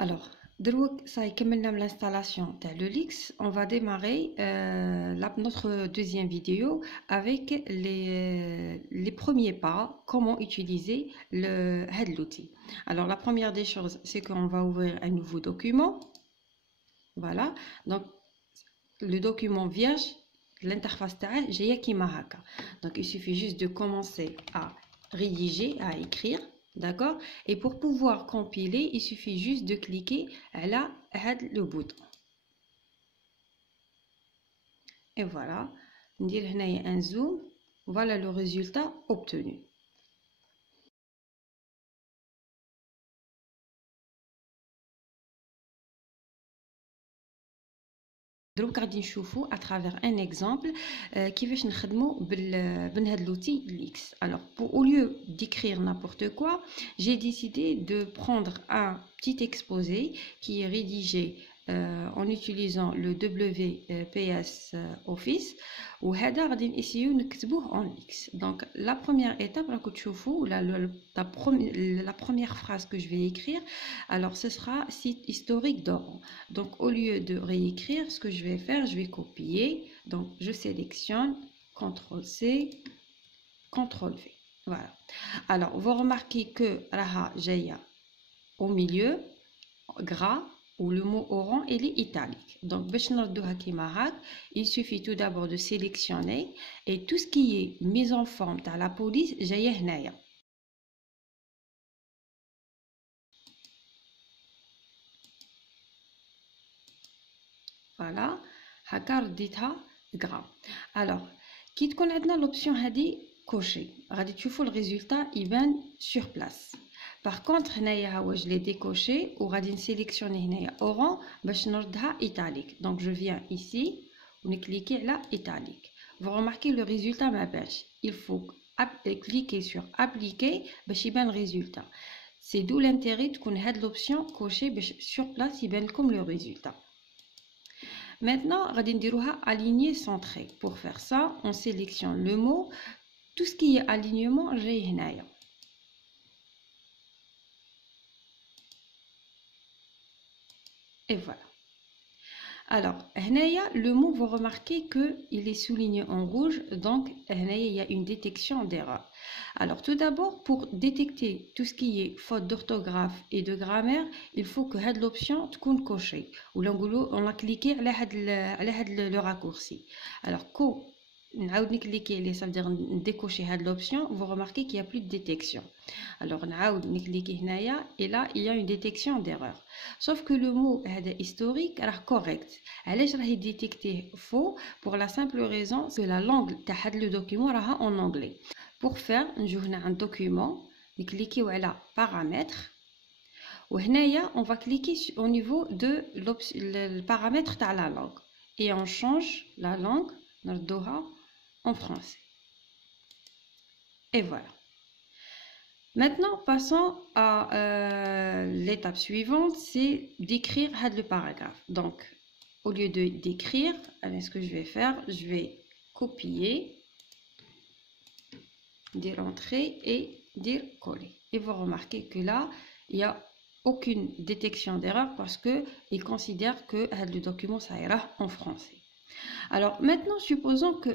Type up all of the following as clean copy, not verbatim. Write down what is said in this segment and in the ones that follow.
Alors, ça y est, كملنا l'installation de l'Elix. On va démarrer notre deuxième vidéo avec les premiers pas, comment utiliser l'outil. Alors, la première des choses, c'est qu'on va ouvrir un nouveau document. Voilà, donc le document vierge, l'interface j'ai كيما هكا. Donc, il suffit juste de commencer à rédiger, à écrire. D'accord? Et pour pouvoir compiler, il suffit juste de cliquer là, le bouton. Et voilà. On dit un zoom. Voilà le résultat obtenu. Donc, regardons à travers un exemple qui va nous l'outil X. Alors, au lieu d'écrire n'importe quoi, j'ai décidé de prendre un petit exposé qui est rédigé en utilisant le WPS Office ou هذا غادي نسيو نكتبوه en X. Donc la première étape راكم تشوفوا la première phrase que je vais écrire, alors ce sera site historique d'Oran. Donc au lieu de réécrire, ce que je vais faire, je vais copier. Donc je sélectionne CTRL C, CTRL V. Voilà. Alors vous remarquez que raha jaya au milieu gras où le mot oran il est italique. Donc, il suffit tout d'abord de sélectionner et tout ce qui est mise en forme dans la police, j'ai هنايا. Voilà, هكا رديتها gras. Alors, كي تكون عندنا l'option هذه cocher, غادي تشوفوا le résultat يبان sur place. Par contre, je l'ai décoché ou je sélectionner orange pour italique. Donc, je viens ici, on cliquer là italique. Vous remarquez le résultat m'appêche. Il faut cliquer sur appliquer pour voir le résultat. C'est d'où l'intérêt de l'option cocher sur place, il bien comme le résultat. Maintenant, on va aligner centré. Pour faire ça, on sélectionne le mot. Tout ce qui est alignement, j'ai ici. Et voilà. Alors, le mot, vous remarquez qu'il est souligné en rouge, donc il y a une détection d'erreur. Alors, tout d'abord, pour détecter tout ce qui est faute d'orthographe et de grammaire, il faut que l'option soit cochée. Ou on a cliqué sur le raccourci. Alors, ça veut dire décocher l'option, vous remarquez qu'il n'y a plus de détection. Alors, on clique et là, il y a une détection d'erreur. Sauf que le mot historique est correct. Elle est détecté faux pour la simple raison que la langue de le document est en anglais. Pour faire, on a un document, on clique sur paramètres. On va cliquer au niveau de le paramètre de la langue. Et on change la langue en français. Et voilà. Maintenant, passons à l'étape suivante, c'est d'écrire le paragraphe. Donc, au lieu d'écrire, ce que je vais faire, je vais copier, dire entrer et dire coller. Et vous remarquez que là, il n'y a aucune détection d'erreur parce qu'il considère que le document ça ira en français. Alors maintenant, supposons que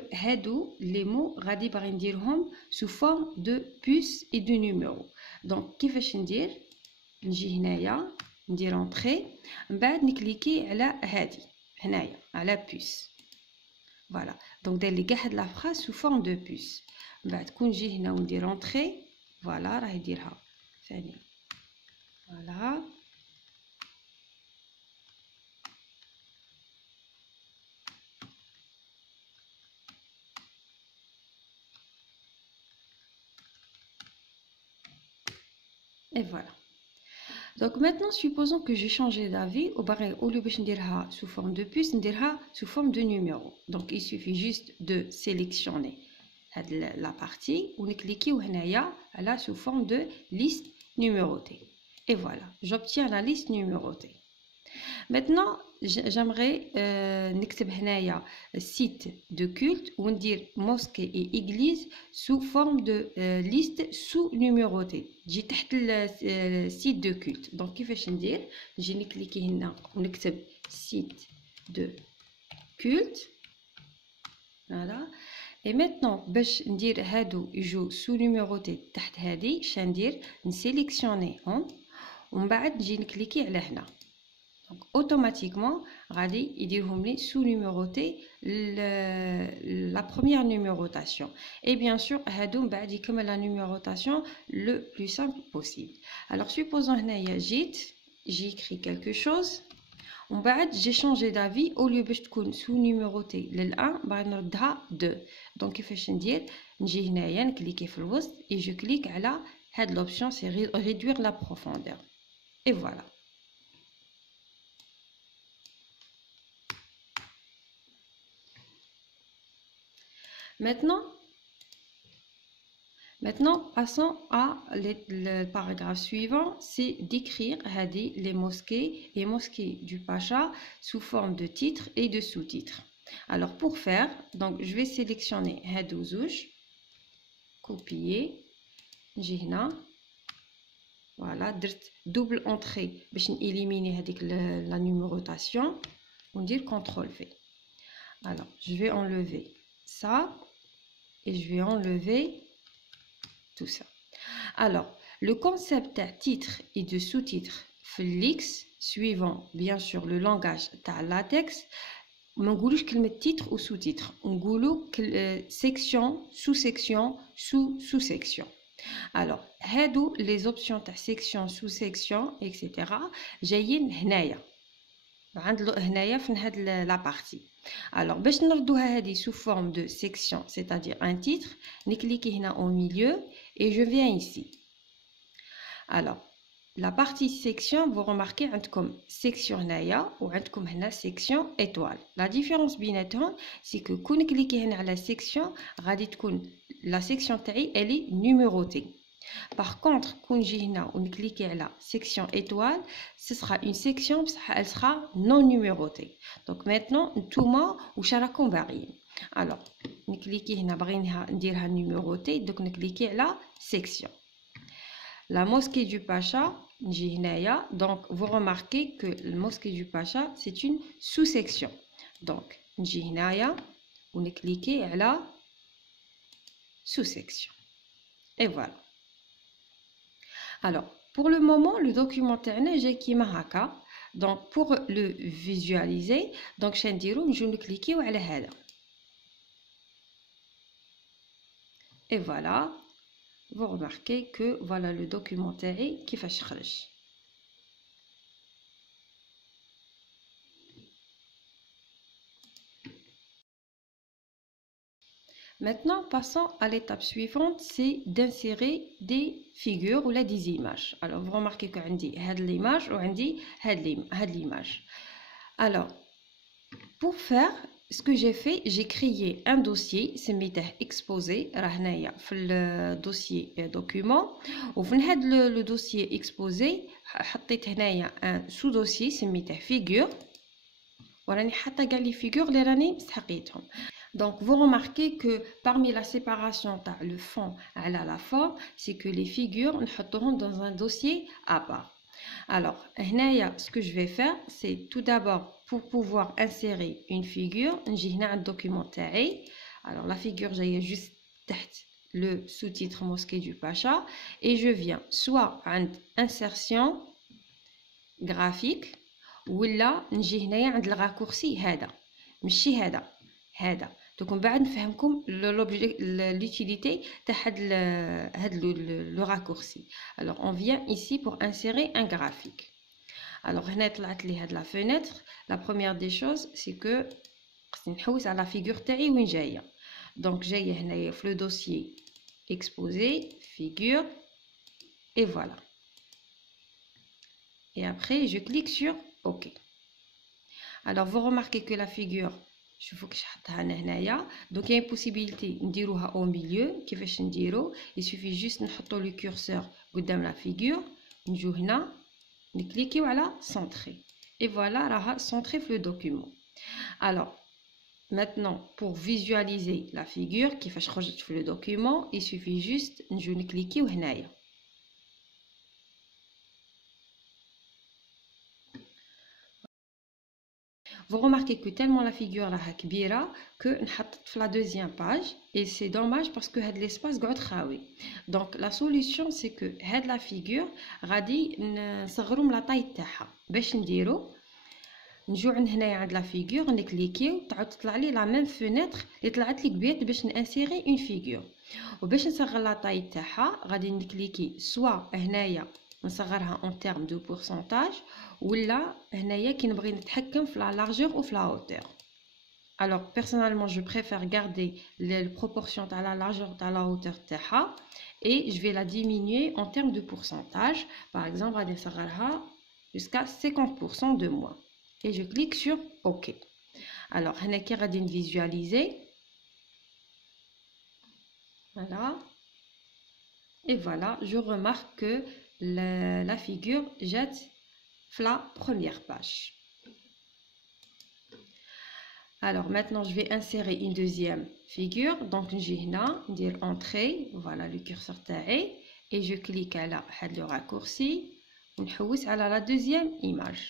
les mots غادي باغي نديرهم sous forme de puces et de numéros. Donc كيفاش ندير؟ نجي هنايا ندير entrée من بعد نكليكي على هذه هنايا على puce. Voilà. Donc داير لي كاع هاد la phrase sous forme de puce. من بعد كون نجي هنا وندير entrée, voilà راه يديرها ثانية. Voilà. Et voilà. Donc maintenant, supposons que j'ai changé d'avis. Au lieu de dire sous forme de puce, dire sous forme de numéro. Donc il suffit juste de sélectionner la partie ou de cliquer là sous forme de liste numérotée. Et voilà, j'obtiens la liste numérotée. Maintenant, j'aimerais نكتب هنايا site de culte وندير mosquée et église sous forme de liste sous numérotée تجي تحت site de culte. donc كيفاش ندير؟ نجي نكليكي هنا ونكتب site de culte. voilà. et maintenant باش ندير هادو يجو sous numérotée تحت هادي شندير نسيليكسيونيهم ومن بعد نجي نكليكي على هنا. donc automatiquement غادي يديرهم لي sous numéroté la première numérotation et bien sûr هادو من بعد يكمل la numérotation le plus simple possible. alors supposons هنايا j'ai écrit quelque chose ومن بعد j'ai changé d'avis au lieu باش تكون sous numéroté لل1 باغي نردها 2. donc كيفاش ندير؟ نجي هنايا نكليكي في الوسط et je clique على هاد l'option c'est réduire la profondeur et voilà. Maintenant, passons à le paragraphe suivant, c'est d'écrire les mosquées et mosquées du Pacha sous forme de titres et de sous-titres. Alors pour faire, donc je vais sélectionner Hadouzouj, copier, Jihna, voilà, double entrée pour éliminer la numérotation, on dit CTRL V. Alors je vais enlever ça. Et je vais enlever tout ça. Alors, le concept à titre et de sous-titre Flix, suivant bien sûr le langage de latex, on ne dit pas titre ou sous-titre, on dit section, sous-section, sous-sous-section. Alors, les options de section, sous-section, etc. جايين هنايا. عند هنايا في هاد la partie. Alors, باش نردوها هذه sous forme de section, c'est-à-dire un titre, نكليكي هنا au milieu et je viens ici. Alors, la partie section, vous remarquez عندكم section هنايا وعندكم هنا section étoile. La différence بيناتهم c'est que كون نكليكي هنا على section غادي تكون la section تاعي elle est numérotée. Par contre, quand je clique sur la section étoile, ce sera une section, elle sera non numérotée. Donc maintenant, tout le monde ou chacun varie. Alors, on clique sur numérotée, donc on clique sur la section. La mosquée du Pacha, donc vous remarquez que la mosquée du Pacha, c'est une sous-section. Donc, on clique sur la sous-section. Et voilà. Alors, pour le moment, le documentaire j'ai qui mahaka. Donc, pour le visualiser, donc je vais cliquer sur هذا. Et voilà, vous remarquez que voilà le documentaire qui fait خرج. Maintenant, passons à l'étape suivante, c'est d'insérer des figures ou des images. Alors, vous remarquez que j'ai l'image ou l'image. Alors, pour faire ce que j'ai fait, j'ai créé un dossier, c'est exposé, le dossier document. Ou le dossier exposé, j'ai un sous-dossier, c'est figure. Voilà, j'ai les figures, les ranis, donc, vous remarquez que parmi la séparation le fond et la forme, c'est que les figures, nous mettrons dans un dossier à part. Alors, ce que je vais faire, c'est tout d'abord, pour pouvoir insérer une figure, j'ai un documentaire. Alors, la figure, j'ai juste le sous-titre Mosquée du Pacha. Et je viens soit en insertion graphique, ou là, j'ai le raccourci, هذا. Donc, on va نفهمكم l'utilité de le raccourci. Alors, on vient ici pour insérer un graphique. Alors, la fenêtre, la première des choses, c'est que نحوس على la figure تاعي وين جايه. Donc, جايه هنايا في le dossier exposé, figure, et voilà. Et après, je clique sur OK. Alors, vous remarquez que la figure, شوفوا كيفاش حطها انا هنايا. دونك كاين بوسيبيليتي نديروها او ميليو. كيفاش نديرو؟ يسوفي جوست نحطوا لو كورسور قدام لا فيغور، نجو هنا نكليكيو على سونطري et voilà, راها centré le document. Alors, maintenant, pour visualiser la figure qui fait خرجت في le document, il suffit juste de cliquer وهنايا. Vous remarquez que tellement la figure est كبيرة que نحطت في la deuxième page et c'est dommage parce que هاد l'espace قعد خاوي. Donc la solution c'est que هاد la figure غادي نصغروا من la taille تاعها. باش نديرو نجيو عند هنايا عند لا فيغور نكليكيو تعاود تطلع لي لا ميم فونيتر اللي طلعت لي بيت باش نانسيري اون فيغور. وباش نصغر لا طاي تاعها غادي نكليكي سوا هنايا نصغرها اون تيرم دو بورسونتاج ولا هنايا كي نبغي نتحكم في لا لارجور و في لا هوتور. Alors personnellement je préfère garder les proportions à la largeur à la hauteur تاعها et je vais la diminuer en termes de pourcentage. Par exemple غادي نصغرها jusqu'à 50% de moins. Et je clique sur OK. Alors, on va visualiser. Voilà. Et voilà, je remarque que la figure jette la première page. Alors, maintenant, je vais insérer une deuxième figure. Donc, je vais dire Entrée. Voilà le curseur taillé. Et je clique à le raccourci. On va à la deuxième image.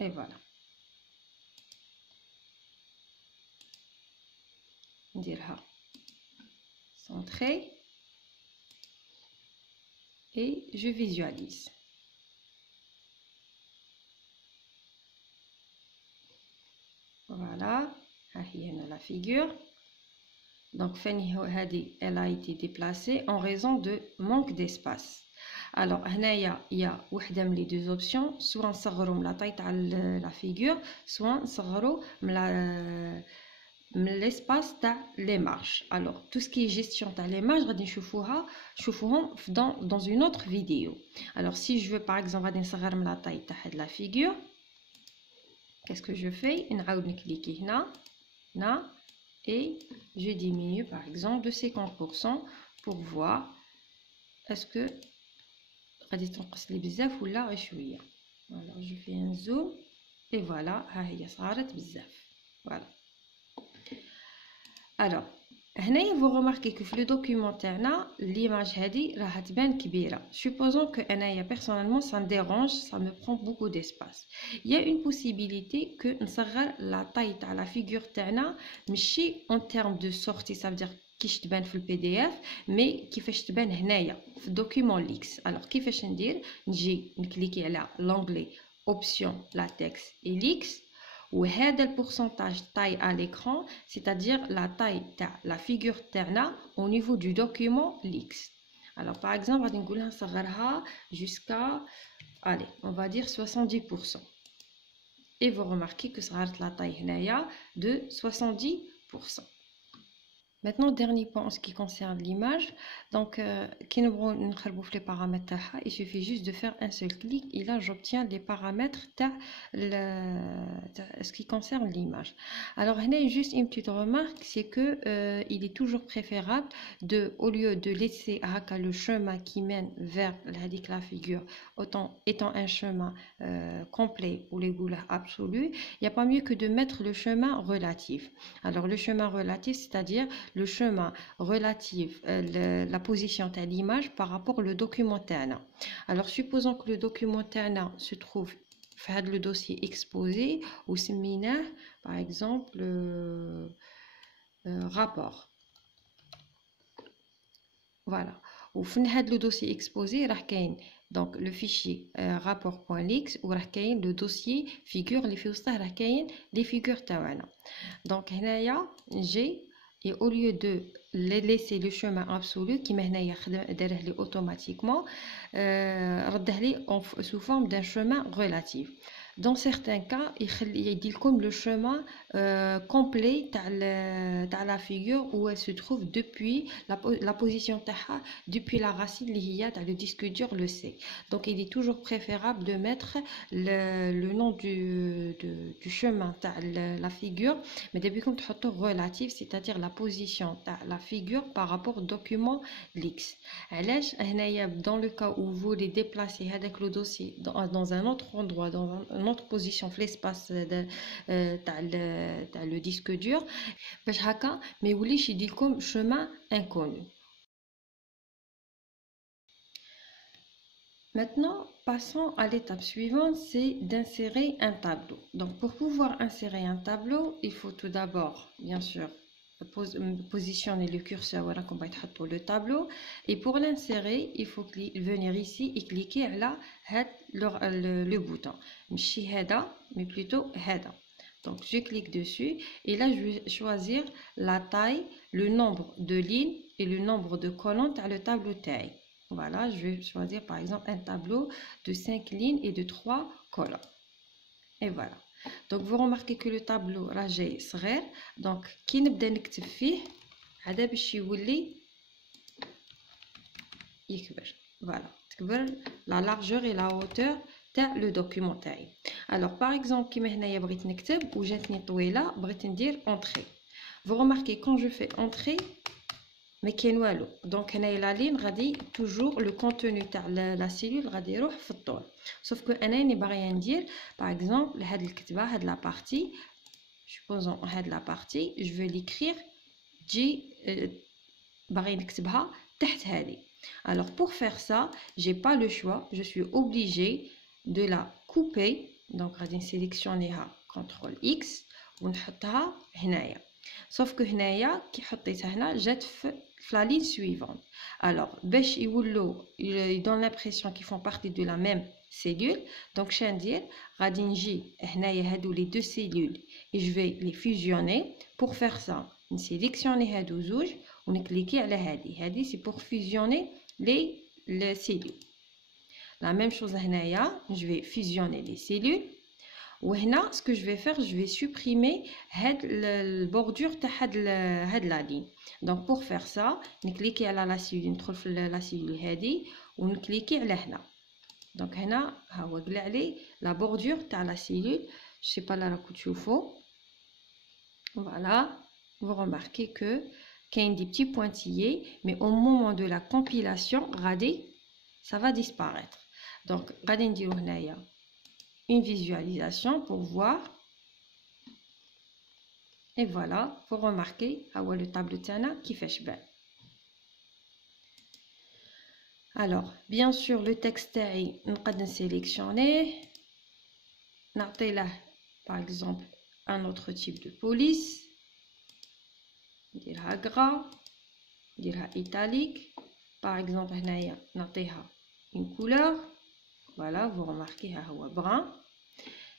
Et voilà. نديرها centré et je visualise. Voilà, هي هنا la figure. Donc elle a été déplacée en raison de manque d'espace. Alors هنايا il y a وحده من les deux options, soit نصغروا من la taille تاع la figure, soit نصغروا من l'espace تاع les marges. Alors tout ce qui est gestion تاع les marges غادي نشوفوهم dans une autre vidéo. Alors si je veux par exemple غادي نصغر من la taille تاع la figure, qu'est-ce que je fais? نعاود نكليكي هنا et je diminue par exemple de 50% pour voir est-ce que غادي تنقص لي بزاف ولا غير شويه. Alors je fais un zoom et voilà, ها هي صغرت بزاف. Voilà. Alors هنايا vous remarquez que في le document تاعنا l'image هذه راح تبان كبيره. Supposons que انايا personnellement ça me dérange, ça me prend beaucoup d'espace. Il y a une possibilité que نصغر la taille تاع la figure تاعنا ماشي en termes de sortie, ça veut dire كيش تبان في البي دي اف مي كيفاش تبان هنايا في الدوكيومون ليكس. الوغ كيفاش ندير؟ نجي نكليكي على لونغلي اوبسيون لاتكس اي ليكس وهذا البورسونتاج تاي à l'écran, c'est-à-dire la taille تاع la figure تاعنا au niveau du document ليكس. Alors par exemple غادي نقولها نصغرها jusqu'à allez on va dire 70% et vous remarquez que صغرت la taille هنايا de 70%. Maintenant, dernier point en ce qui concerne l'image. Donc, les paramètres, il suffit juste de faire un seul clic et là, j'obtiens les paramètres ce qui concerne l'image. Alors, il y a juste une petite remarque, c'est que il est toujours préférable au lieu de laisser le chemin qui mène vers la figure, étant un chemin complet ou les couleurs absolues, il n'y a pas mieux que de mettre le chemin relatif. Alors, le chemin relatif, c'est-à-dire le chemin relatif, la position de l'image par rapport au document TANA. Alors, supposons que le document TANA se trouve dans le dossier exposé ou séminaire, par exemple, rapport. Voilà. Au fin de le dossier exposé, donc le fichier rapport.lix ou le dossier figure les figures TANA. Donc, j'ai et au lieu de laisser le chemin absolu qui m'est automatiquement sous forme d'un chemin relatif. Dans certains cas, il dit comme le chemin complet de la figure où elle se trouve depuis la position taha, depuis la racine liée le disque dur le C. Donc il est toujours préférable de mettre le nom du chemin de la figure, mais depuis comme tu relatif, c'est-à-dire la position de la figure par rapport au document X. Dans le cas où vous voulez déplacer le dossier dans un autre endroit, dans une autre position في l'espace تاع le disque dur باش هكا ما يوليش يديكم chemin inconnu. Maintenant, passons à l'étape suivante, c'est d'insérer un tableau. Donc, pour pouvoir insérer un tableau, il faut tout d'abord, bien sûr, positionner le curseur sur le tableau. Et pour l'insérer, il faut venir ici et cliquer là le bouton. Mais plutôt Heda. Donc, je clique dessus et là, je vais choisir la taille, le nombre de lignes et le nombre de colonnes dans le tableau taille. Voilà, je vais choisir par exemple un tableau de 5 lignes et de 3 colonnes. Et voilà. Donc, vous remarquez que le tableau rajé صغير. Donc, qui نبدا نكتب فيه هذا باش يولي يكبر. Voilà. تكبر la largeur et la hauteur تاع le document تاعي. Alors, par exemple, كيما هنايا بغيت نكتب وجاتني طويلة بغيت ندير entrée. Vous remarquez quand je fais entrée mais كاين والو. Donc هنايا la ligne غادي toujours le contenu تاع la cellule غادي يروح في الطول. sauf que انا اللي باغيه ندير par exemple هاد الكتبه هاد la partie supposons هاد la partie je vais l'écrire تجي باغي نكتبها تحت هذه. Alors pour faire ça, j'ai pas le choix, je suis obligée de la couper. Donc غادي نسيليكسيونيها CTRL X ونحطها هنايا. Sauf que هنايا كي حطيتها هنا جات في la ligne suivante. Alors باش يولو ils donnent l'impression qu'ils font partie de la même cellule. Donc je vais dire غادي نجي هنايا هادو les deux cellules et je vais les fusionner. Pour faire ça نسيليكسيوني هادو زوج ونكليكي على هذه c'est pour fusionner les cellules. La même chose هنايا je vais fusionner les cellules. وهنا ce que je vais faire, je vais supprimer la bordure de la ligne. Donc pour faire ça, نكليكي على la cellule, ندخل في la cellule هذه ونكليكي على هنا. Donc هنا ها هو قلع لي la bordure تاع la cellule. Je sais pas là راكم تشوفوا. Voilà, vous remarquez que كاين des petits pointillés, mais au moment de la compilation, غادي ça va disparaître. Donc غادي نديرو هنايا une visualisation pour voir. Et voilà, vous remarquez le tableau تاعنا كيفاش بان. Alors, bien sûr, le texte تاعي نقدر sélectionner. نعطي له par exemple un autre type de police. نديرها gras, نديرها italique. Par exemple, هنايا نعطيها une couleur. Voilà, vous remarquez ها هو brun.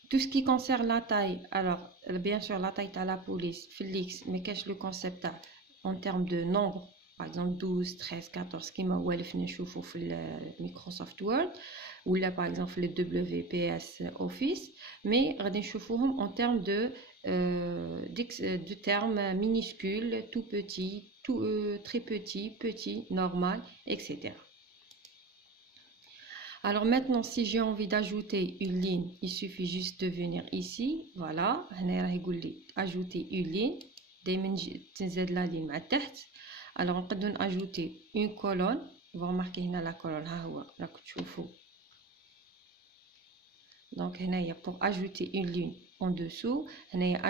Tout ce qui concerne la taille, alors bien sûr la taille de la police, Félix, mais qu'est-ce le concept en termes de nombre, par exemple 12, 13, 14, qui m'a ou elle finit chauffe le Microsoft Word, ou là par exemple le WPS Office, mais radin chauffe en termes de termes minuscules, tout petit, tout très petit, petit, normal, etc. Alors maintenant, si j'ai envie d'ajouter une ligne, il suffit juste de venir ici. Voilà, ajouter une ligne. La ligne à tête. Alors on peut ajouter une colonne. Vous remarquez là la colonne. Donc pour ajouter une ligne en dessous,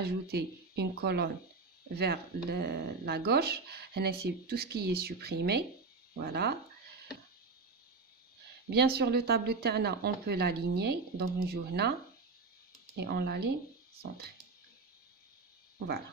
ajouter une colonne vers la gauche. C'est tout ce qui est supprimé. Voilà. Bien sûr, le tableau تاعنا on peut l'aligner. Donc, nous jouons là et on l'aligne centré. Voilà.